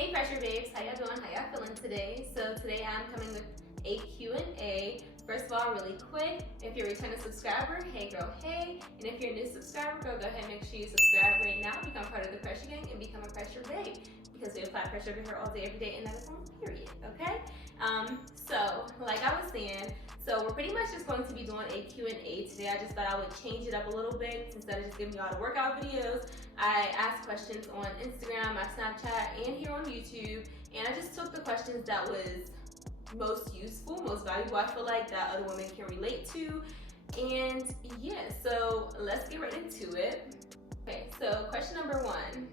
Hey Pressure Babes, how y'all doing? How y'all feeling today? So today I'm coming with a Q&A. First of all, really quick, if you're a returning subscriber, hey girl, hey. And if you're a new subscriber, girl, go ahead and make sure you subscribe right now, become part of the Pressure Gang, and become a Pressure Babe. Because we apply pressure over here all day, every day, and that is on period, okay? So, like I was saying, so we're pretty much just going to be doing a Q&A today. I just thought I would change it up a little bit. Instead of just giving y'all the workout videos, I asked questions on Instagram, my Snapchat, and here on YouTube. And I just took the questions that was most useful, most valuable, I feel like, that other women can relate to. And yeah, so let's get right into it. Okay, so question number one.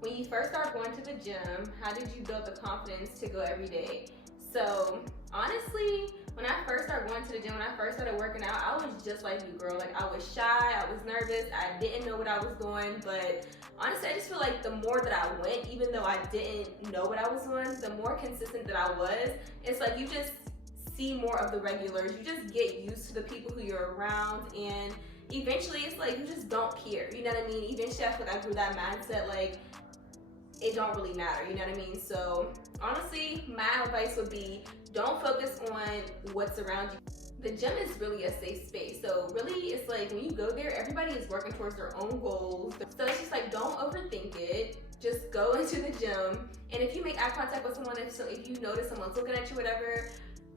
When you first started going to the gym, how did you build the confidence to go every day? So honestly, when I first started going to the gym, when I first started working out, I was just like you, girl. Like, I was shy, I was nervous, I didn't know what I was doing. But honestly, I just feel like the more that I went, even though I didn't know what I was doing, the more consistent that I was. It's like you just see more of the regulars. You just get used to the people who you're around, and eventually it's like you just don't care. You know what I mean? Eventually I feel like I grew that mindset, like, it don't really matter, you know what I mean? So honestly, my advice would be, don't focus on what's around you. The gym is really a safe space. So really, it's like when you go there, everybody is working towards their own goals. So it's just like, don't overthink it. Just go into the gym. And if you make eye contact with someone, if you notice someone's looking at you, whatever,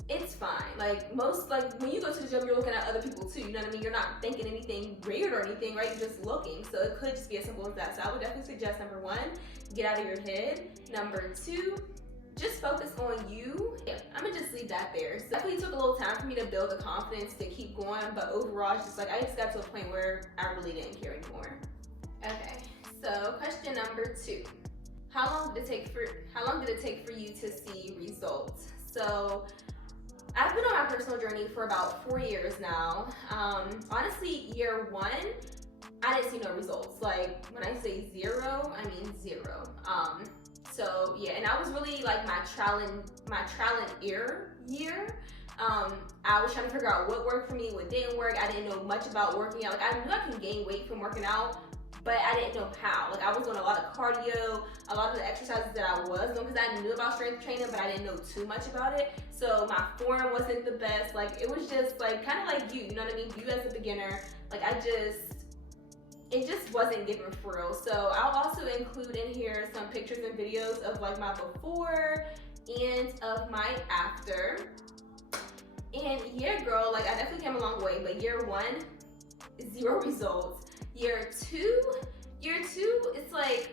it's fine. Like when you go to the gym, you're looking at other people too, you know what I mean? You're not thinking anything weird or anything, right? You're just looking. So it could just be as simple as that. So I would definitely suggest, number one, get out of your head. Number two, just focus on you. Yeah, I'm gonna just leave that there. So definitely took a little time for me to build the confidence to keep going, but overall, it's just like I just got to a point where I really didn't care anymore. Okay, so question number two. How long did it take for you to see results? So I've been on my personal journey for about 4 years now. Honestly, year one, I didn't see no results. Like, when I say zero, I mean zero. So yeah, and I was really like my trial and error year. I was trying to figure out what worked for me, what didn't work. I didn't know much about working out. Like, I knew I can gain weight from working out, but I didn't know how. Like, I was doing a lot of cardio, a lot of the exercises that I was doing, because I knew about strength training, but I didn't know too much about it. So my form wasn't the best. Like, it was just like kind of like you know what I mean? You as a beginner, like it just wasn't given for real. So I'll also include in here some pictures and videos of like my before and of my after. And yeah, girl, like I definitely came a long way, but year one, zero results. Year two, it's like,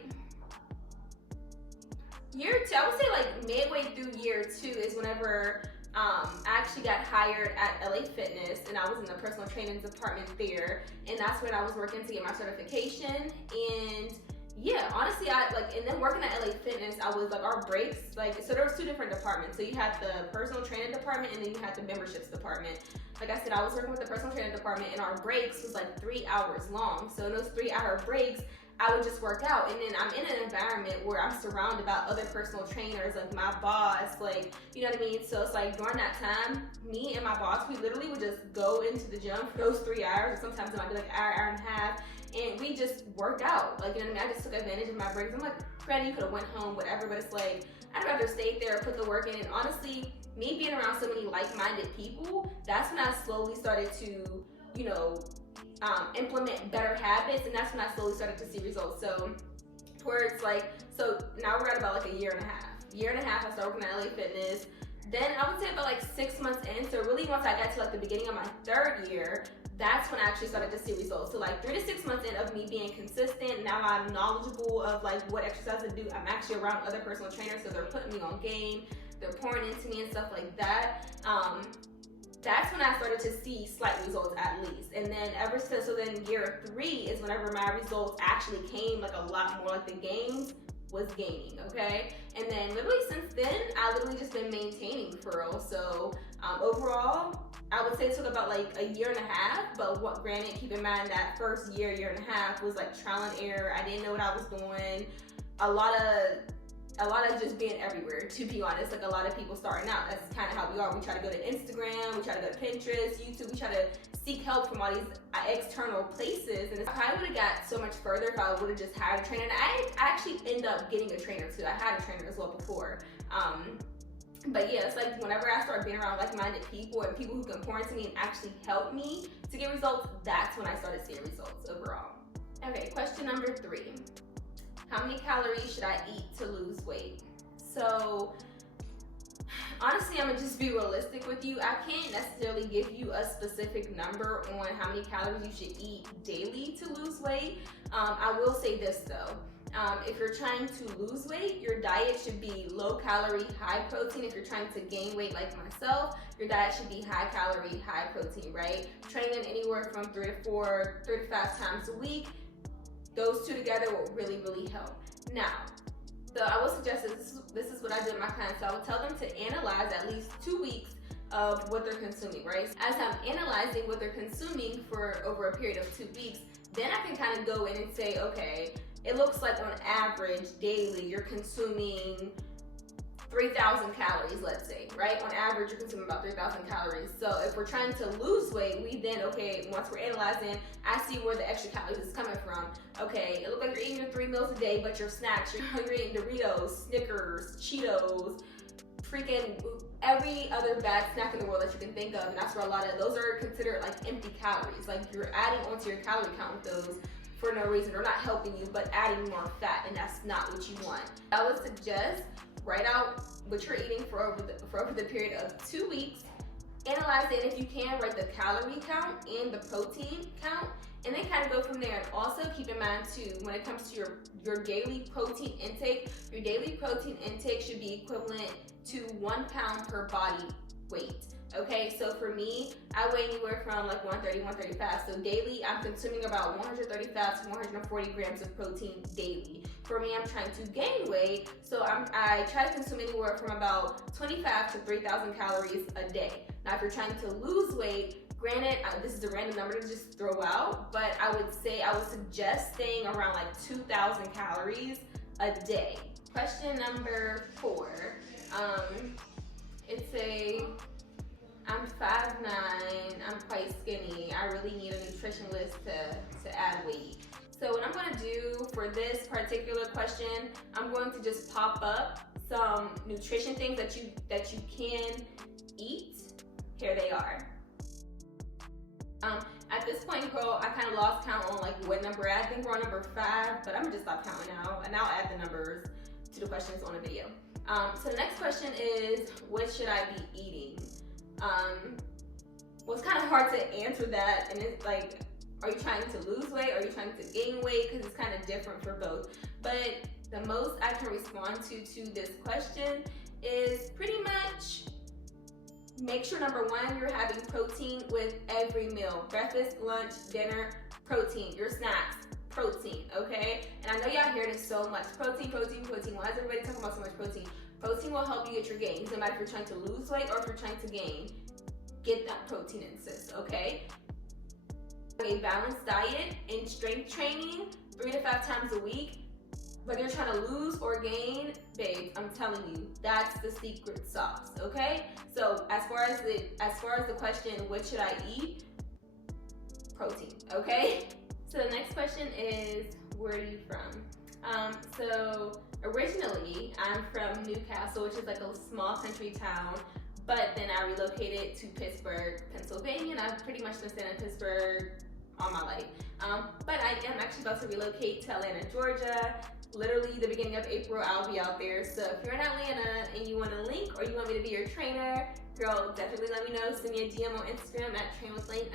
I would say like midway through year two is whenever I actually got hired at LA Fitness, and I was in the personal training department there, and that's when I was working to get my certification. And yeah, honestly, and then working at LA Fitness, I was like, our breaks, like, so there was two different departments. So you had the personal training department, and then you had the memberships department. Like I said, I was working with the personal training department, and our breaks was like 3 hours long. So in those 3-hour breaks, I would just work out, and then I'm in an environment where I'm surrounded by other personal trainers, like my boss, like, you know what I mean? So it's like during that time, me and my boss, we literally would just go into the gym for those 3 hours, or sometimes it might be like an hour and a half, and we just worked out. Like, you know what I mean? I just took advantage of my breaks. I'm like, granted, you could have went home, whatever, but it's like, I'd rather stay there, put the work in. And honestly, me being around so many like-minded people, that's when I slowly started to, you know, implement better habits, and that's when I slowly started to see results. So towards like, so now we're at about like a year and a half, I started working at LA Fitness. Then I would say about like 6 months in, so really once I got to like the beginning of my 3rd year, that's when I actually started to see results. So like 3 to 6 months in of me being consistent, now I'm knowledgeable of like what exercise to do. I'm actually around other personal trainers, so they're putting me on game, they're pouring into me and stuff like that. That's when I started to see slight results at least. And then ever since, so then year 3 is whenever my results actually came like a lot more, like the gains was gaining, okay? And then literally since then, I literally just been maintaining for real. So overall, I would say it took about like a year and a half, but granted, keep in mind that first year and a half was like trial and error. I didn't know what I was doing. A lot of a lot of just being everywhere, to be honest. Like a lot of people starting out, that's kind of how we are. We try to go to Instagram, we try to go to Pinterest, YouTube, we try to seek help from all these external places. And I would have got so much further if I would have just had a trainer. And I actually ended up getting a trainer too. I had a trainer as well before. But yeah, it's like whenever I start being around like-minded people and people who can pour into me and actually help me to get results, that's when I started seeing results overall. Okay, question number 3. How many calories should I eat to lose weight? So honestly, I'm gonna just be realistic with you. I can't necessarily give you a specific number on how many calories you should eat daily to lose weight. I will say this though. If you're trying to lose weight, your diet should be low calorie, high protein. If you're trying to gain weight like myself, your diet should be high calorie, high protein, right? Training anywhere from 3 to 5 times a week. Those two together will really, really help. Now, so I would suggest this is what I do with my clients. So I would tell them to analyze at least 2 weeks of what they're consuming, right? As I'm analyzing what they're consuming for over a period of 2 weeks, then I can kind of go in and say, okay, it looks like on average daily you're consuming 3,000 calories, let's say, right? On average, you're consuming about 3,000 calories. So if we're trying to lose weight, we then, okay, once we're analyzing, I see where the extra calories is coming from. Okay, it looks like you're eating your 3 meals a day, but your snacks, you're eating Doritos, Snickers, Cheetos, freaking every other bad snack in the world that you can think of. And that's where a lot of those are considered like empty calories. Like you're adding onto your calorie count with those for no reason. They're not helping you, but adding more fat, and that's not what you want. I would suggest write out what you're eating for over the period of 2 weeks. Analyze it, and if you can, write the calorie count and the protein count, and then kind of go from there. And also keep in mind too, when it comes to your daily protein intake, your daily protein intake should be equivalent to 1 pound per body weight. Okay, so for me, I weigh anywhere from like 130, 135. So daily, I'm consuming about 135 to 140 grams of protein daily. For me, I'm trying to gain weight, so I try to consume anywhere from about 25 to 3,000 calories a day. Now, if you're trying to lose weight, granted, this is a random number to just throw out, but I would suggest staying around like 2,000 calories a day. Question number 4. I'm 5'9", I'm quite skinny. I really need a nutritionist to add weight. So what I'm gonna do for this particular question, I'm going to just pop up some nutrition things that you can eat. Here they are. At this point, girl, I kind of lost count on like what number. I think we're on number 5, but I'm gonna just stop counting now, and I'll add the numbers to the questions on the video. So the next question is, what should I be eating? Well, it's kind of hard to answer that, and it's like, are you trying to lose weight? Are you trying to gain weight? Because it's kind of different for both. But the most I can respond to this question is pretty much make sure, number 1, you're having protein with every meal. Breakfast, lunch, dinner, protein. Your snacks, protein, okay? And I know y'all hear this so much. Protein, protein, protein. Why is everybody talking about so much protein? Protein will help you get your gains. No matter if you're trying to lose weight or if you're trying to gain, get that protein in, sis, okay? A balanced diet and strength training 3 to 5 times a week, whether you're trying to lose or gain, babe, I'm telling you, that's the secret sauce, okay? So as far as the question, what should I eat? Protein, okay? So the next question is, where are you from? So originally, I'm from Newcastle, which is like a small country town, but then I relocated to Pittsburgh, Pennsylvania, and I've pretty much been staying in Pittsburgh all my life. But I am actually about to relocate to Atlanta, Georgia. Literally the beginning of April, I'll be out there. So if you're in Atlanta and you want a link or you want me to be your trainer, girl, definitely let me know. Send me a DM on Instagram at @trainwithlane_.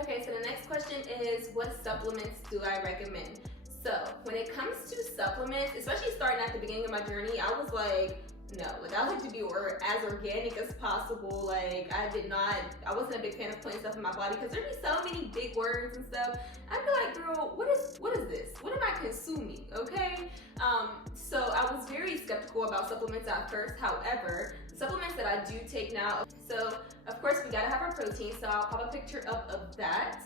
Okay, so the next question is, what supplements do I recommend? So when it comes to supplements, especially starting at the beginning of my journey, I was like, no, like I like to be as organic as possible. Like I wasn't a big fan of putting stuff in my body because there'd be so many big words and stuff. I'd be like, girl, what is this? What am I consuming? Okay. So I was very skeptical about supplements at first. However, the supplements that I do take now, so of course we gotta have our protein. So I'll pop a picture up of that.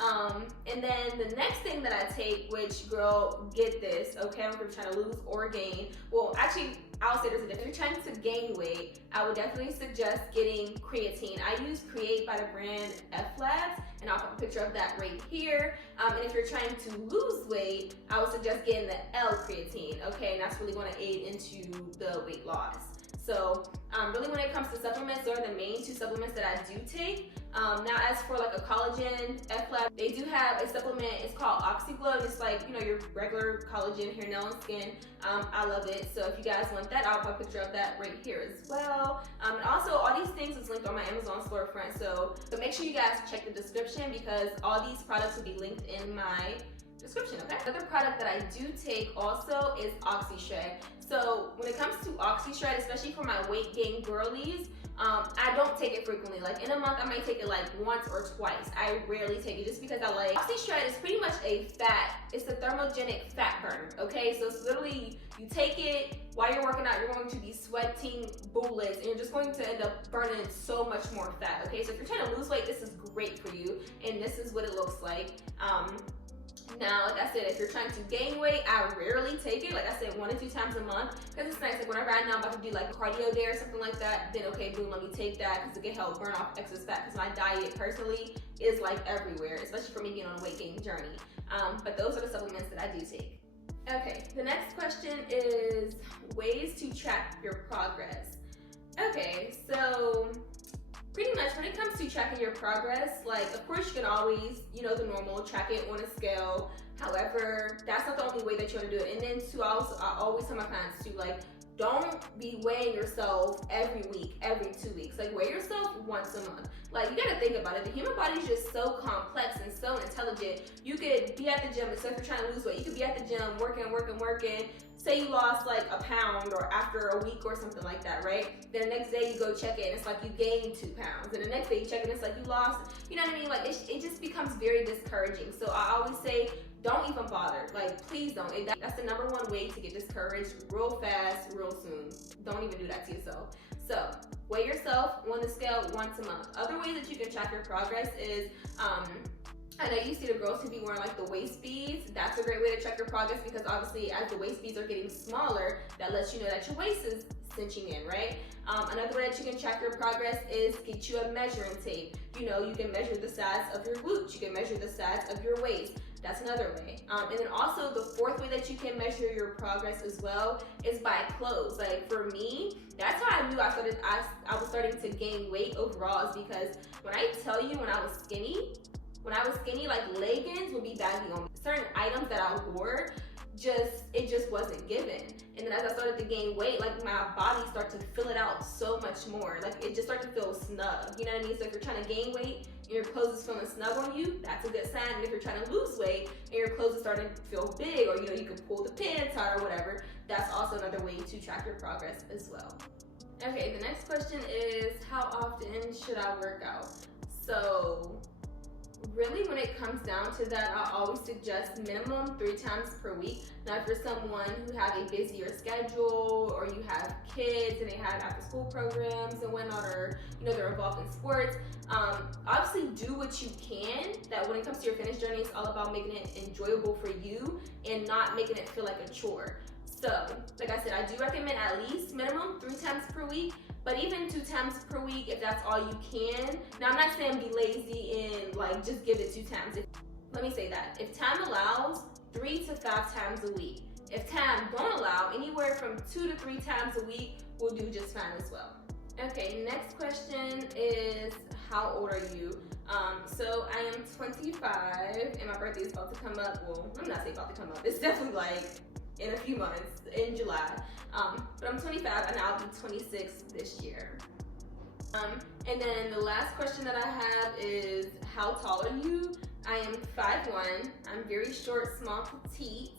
And then the next thing that I take, which girl, get this, okay? I'm trying to lose or gain. Well, actually, I'll say there's a difference. If you're trying to gain weight, I would definitely suggest getting creatine. I use Create by the brand F-Labs, and I'll put a picture of that right here. And if you're trying to lose weight, I would suggest getting the L-creatine, okay? And that's really going to aid into the weight loss. So really when it comes to supplements, those are the main two supplements that I do take. Now as for like a collagen, F-Lab, they do have a supplement, it's called OxyGlow. It's like, you know, your regular collagen, hair, nail, and skin. I love it. So if you guys want that, I'll put a picture of that right here as well. And also all these things is linked on my Amazon storefront. So make sure you guys check the description because all these products will be linked in my description, okay? Another product that I do take also is OxyShred. So when it comes to OxyShred, especially for my weight gain girlies, I don't take it frequently. Like in a month, I might take it like once or twice. I rarely take it just because I like OxyShred is pretty much it's a thermogenic fat burner, okay? So it's literally, you take it while you're working out, you're going to be sweating bullets and you're just going to end up burning so much more fat, okay? So if you're trying to lose weight, this is great for you and this is what it looks like. Now, like I said, if you're trying to gain weight, I rarely take it. Like I said, 1 to 2 times a month because it's nice. Like whenever I know I'm about to do like a cardio day or something like that, then okay, boom, let me take that because it can help burn off excess fat because my diet personally is like everywhere, especially for me being on a weight gain journey. But those are the supplements that I do take. Okay, the next question is ways to track your progress. Okay, so pretty much when it comes to tracking your progress, like of course you can always, you know, the normal, track it on a scale. However, that's not the only way that you want to do it. And then too, I always tell my clients too, like, don't be weighing yourself every week, every 2 weeks. Like weigh yourself once a month. Like you gotta think about it. The human body is just so complex and so intelligent. You could be at the gym, so if you're trying to lose weight, you could be at the gym working. Say you lost like a pound or after a week or something like that, right? Then the next day you go check it and it's like you gained 2 pounds. And the next day you check it and it's like you lost, you know what I mean? Like it just becomes very discouraging. So I always say, don't even bother. Like, please don't. That's the #1 way to get discouraged real fast, real soon. Don't even do that to yourself. So weigh yourself on the scale once a month. Other ways that you can track your progress is, I know you see the girls who be wearing like the waist beads. That's a great way to track your progress because obviously as the waist beads are getting smaller, that lets you know that your waist is cinching in, right? Another way that you can track your progress is get you a measuring tape. You know, you can measure the size of your glutes. You can measure the size of your waist. That's another way. And then also the 4th way that you can measure your progress as well is by clothes. Like for me, that's how I knew I was starting to gain weight overall is because when I tell you when I was skinny, like leggings would be baggy on me. Certain items that I wore, it just wasn't given. And then as I started to gain weight, like my body started to fill it out so much more. Like it just started to feel snug, you know what I mean? So if you're trying to gain weight and your clothes is feeling snug on you, that's a good sign. And if you're trying to lose weight and your clothes are starting to feel big, or you know, you can pull the pants out or whatever, that's also another way to track your progress as well. Okay, the next question is how often should I work out? So really when it comes down to that, I always suggest minimum 3 times per week. Now if you're someone who have a busier schedule or you have kids and they have after school programs and whatnot, or you know they're involved in sports, obviously do what you can. That when it comes to your fitness journey, it's all about making it enjoyable for you and not making it feel like a chore. So like I said, I do recommend at least minimum 3 times per week. But even 2 times per week, if that's all you can. Now, I'm not saying be lazy and like just give it 2 times. Let me say that. If time allows, 3 to 5 times a week. If time don't allow, anywhere from 2 to 3 times a week will do just fine as well. Okay, next question is how old are you? So I am 25 and my birthday is about to come up. Well, I'm not saying about to come up. It's definitely like in a few months, in July. But I'm 25 and I'll be 26 this year. And then the last question that I have is how tall are you? I am 5'1". I'm very short, small, petite,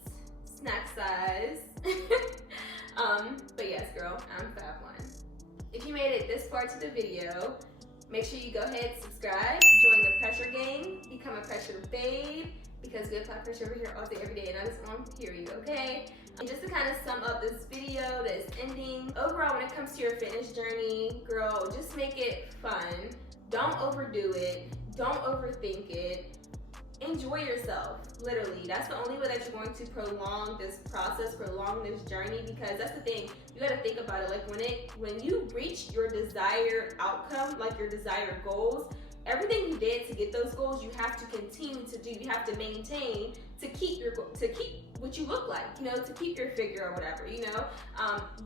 snack size. But yes, girl, I'm 5'1". If you made it this far to the video, make sure you go ahead, subscribe, join the pressure gang, become a pressure babe, because we apply pressure over here all day, every day, and I just want to hear you, okay? And just to kind of sum up this video that is ending, overall when it comes to your fitness journey, girl, just make it fun. Don't overdo it. Don't overthink it. enjoy yourself. Literally, that's the only way that you're going to prolong this process, prolong this journey, because that's the thing. You got to think about it. Like when you reach your desired outcome, like your desired goals, everything you did to get those goals, you have to continue to do. You have to maintain to keep what you look like, you know, to keep your figure or whatever, you know.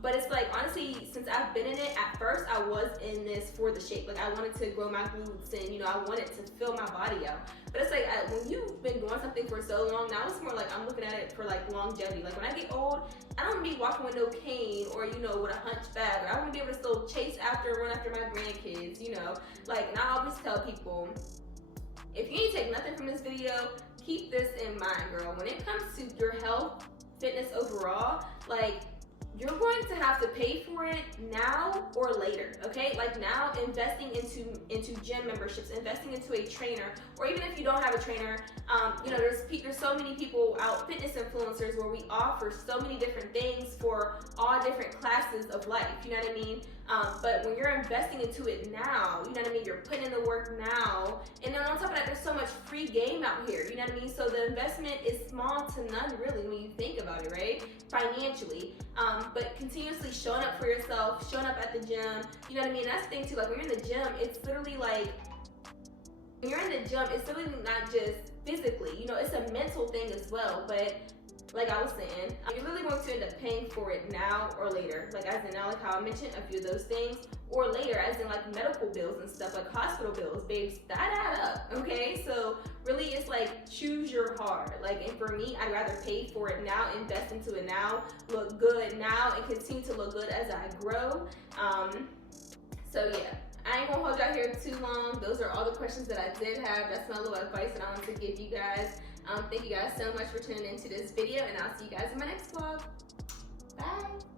But it's like, honestly, since I've been in it, at first I was in this for the shape. Like I wanted to grow my glutes and, you know, I wanted to fill my body out. But it's like when you've been doing something for so long, now it's more like I'm looking at it for like longevity. Like when I get old, I don't want to be walking with no cane or, you know, with a hunchback. Or I want to be able to still chase after, run after my grandkids, you know. Like, and I always tell people, if you ain't take nothing from this video, keep this in mind, girl. When it comes to your health, fitness overall, like, you're going to have to pay for it now or later, okay? Like now, investing into gym memberships, investing into a trainer, or even if you don't have a trainer, you know, there's so many people out, fitness influencers, where we offer so many different things for all different classes of life, you know what I mean? But when you're investing into it now, you know what I mean, you're putting in the work now, and then on top of that, there's so much free game out here, you know what I mean? So the investment is small to none, really, when you think about it, right? Financially, but continuously showing up for yourself, showing up at the gym, you know what I mean? That's the thing too, like when you're in the gym, it's literally like, when you're in the gym, it's literally not just physically, you know, it's a mental thing as well, but like I was saying, you're really going to end up paying for it now or later. Like as in now, like how I mentioned a few of those things, or later, as in like medical bills and stuff, like hospital bills, babes, that add up, okay? So really it's like choose your heart. Like, and for me, I'd rather pay for it now, invest into it now, look good now, and continue to look good as I grow. So yeah. I ain't gonna hold y'all here too long. Those are all the questions that I did have. That's my little advice that I wanted to give you guys. Thank you guys so much for tuning into this video, and I'll see you guys in my next vlog. Bye.